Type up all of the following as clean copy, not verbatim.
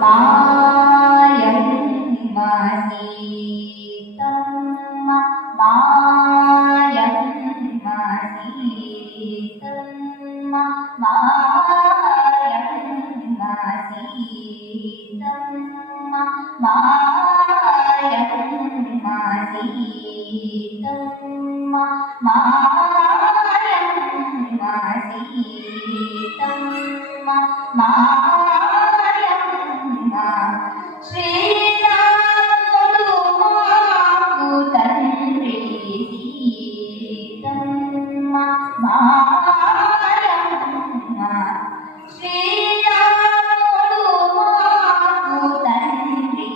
మాయమ్మ సీతమ్మ మాయమ్మ సీతమ్మ మాయమ్మ సీతమ్మ మాయమ్మ సీతమ్మ మాయమ్మ సీతమ్మ మాయమ్మ శ్రీరాముడు మాకు తండ్రి సీతమ్మ మాయమ్మ శ్రీరాముడు మాకు తండ్రి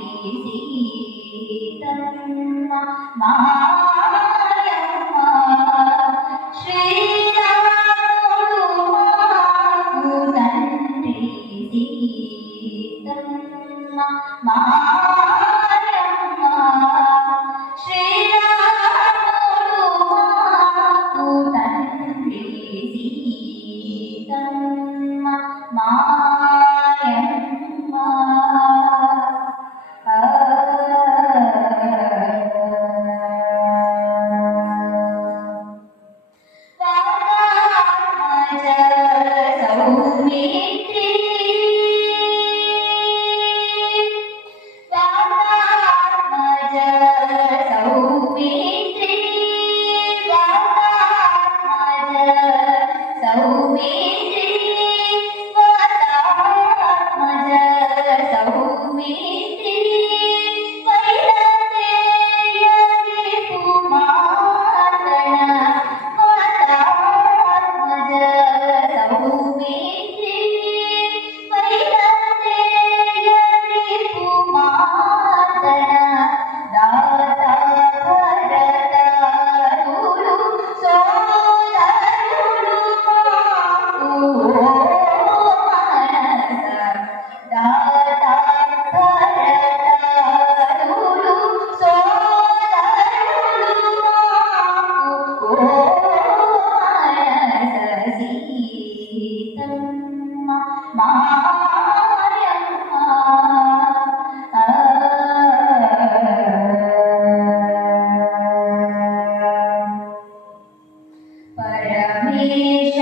సీతమ్మ మాయమ్మ శ్రీరాముడు మాకు తండ్రి సీతమ్మ మాయమ్మ శ్రీరాముడు మాకు తండ్రి సీతమ్మ మాయమ్మ సౌమిత్రి వాతాత్మజ సౌమిత్రి వాతాత్మజ సౌమిత్రి వాతాత్మజ సౌమిత్రి వైరతేయది కుమార్తెన వాతాత్మజ సౌమిత్రి వైరతేయది కుమార్తెన దాత భరతరులు సోదరులు మాకు మనస దాత భరతరులు సోదరులు మాకు మనస సీతమ్మ మాయమ్మ పరమేశ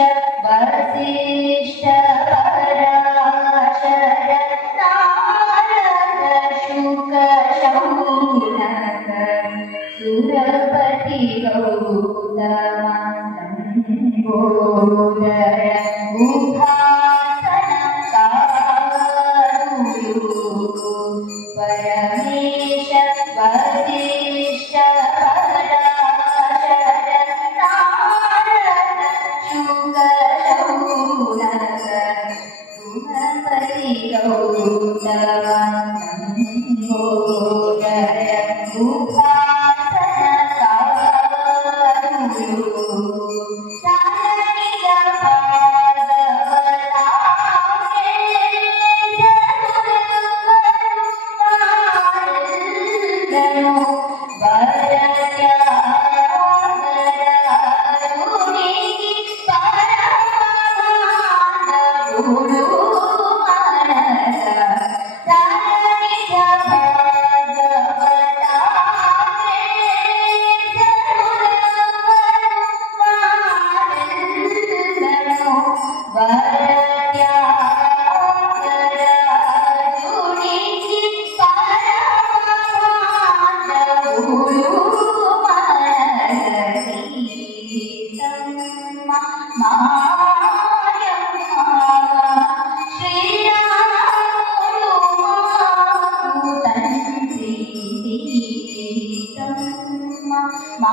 వశిష్ఠ పరాశర నారద శుక శౌనక సురపతి గౌతమ లంబోదర గుహాసన కారులు పరమేశ వశిష్ఠ పరాశర నారద శుక శౌనక సురపతి గౌతమ లంబోదర గుహాసన కారులు మా